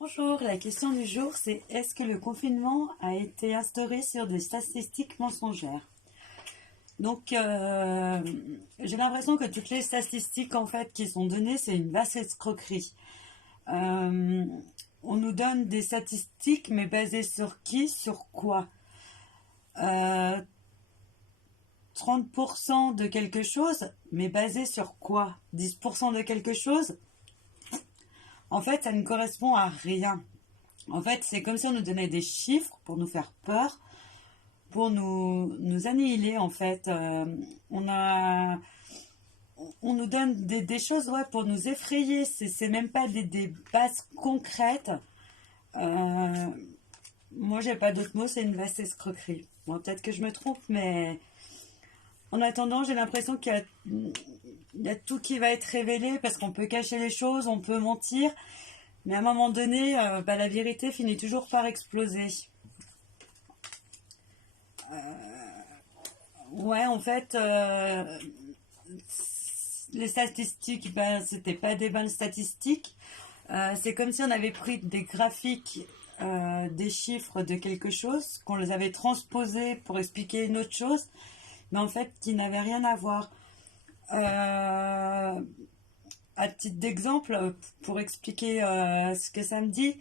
Bonjour, la question du jour c'est est-ce que le confinement a été instauré sur des statistiques mensongères? Donc j'ai l'impression que toutes les statistiques en fait qui sont données c'est une vaste escroquerie. Euh, on nous donne des statistiques mais basées sur qui, sur quoi? Euh, 30% de quelque chose mais basé sur quoi? 10% de quelque chose? En fait ça ne correspond à rien. En fait, c'est comme si on nous donnait des chiffres pour nous faire peur, pour nous annihiler, en fait. On nous donne des choses ouais, pour nous effrayer. C'est même pas des bases concrètes. Euh, Moi, j'ai pas d'autre mot, c'est une vaste escroquerie. Bon, peut-être que je me trompe, mais en attendant, j'ai l'impression il y a tout qui va être révélé parce qu'on peut cacher les choses, on peut mentir, mais à un moment donné, la vérité finit toujours par exploser. Ouais, en fait, les statistiques, ben, c'était pas des bonnes statistiques. C'est comme si on avait pris des graphiques, des chiffres de quelque chose, qu'on les avait transposés pour expliquer une autre chose, mais en fait, qui n'avaient rien à voir. À titre d'exemple, pour expliquer ce que ça me dit,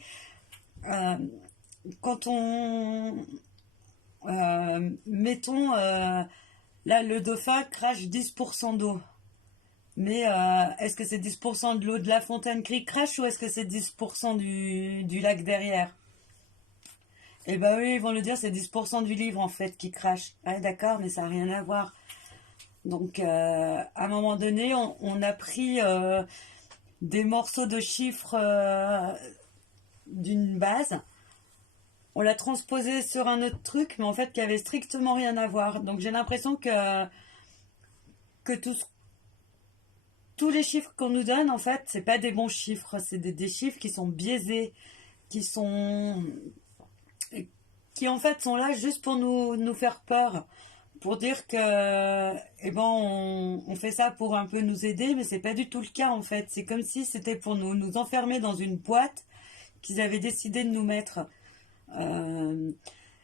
euh, quand mettons, là, le dauphin crache 10% d'eau. Mais est-ce que c'est 10% de l'eau de la fontaine qui crache ou est-ce que c'est 10% du lac derrière? Eh ben oui, ils vont le dire, c'est 10% du livre en fait qui crache. Ah d'accord, mais ça n'a rien à voir. Donc à un moment donné, on a pris des morceaux de chiffres d'une base, on l'a transposé sur un autre truc, mais en fait qui avait strictement rien à voir. Donc j'ai l'impression que tous les chiffres qu'on nous donne, en fait, c'est pas des bons chiffres, c'est des chiffres qui sont biaisés, qui sont qui en fait sont là juste pour nous faire peur, pour dire que eh ben on fait ça pour un peu nous aider, mais c'est pas du tout le cas en fait. C'est comme si c'était pour nous enfermer dans une boîte qu'ils avaient décidé de nous mettre. Euh,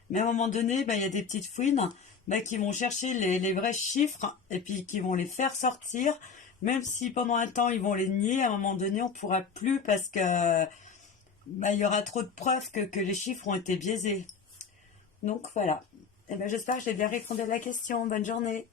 mais à un moment donné, ben, il y a des petites fouines ben, qui vont chercher les vrais chiffres et puis qui vont les faire sortir. Même si pendant un temps ils vont les nier, à un moment donné on ne pourra plus parce que ben, il y aura trop de preuves que les chiffres ont été biaisés. Donc voilà. Et ben, j'espère que j'ai bien répondu à la question. Bonne journée.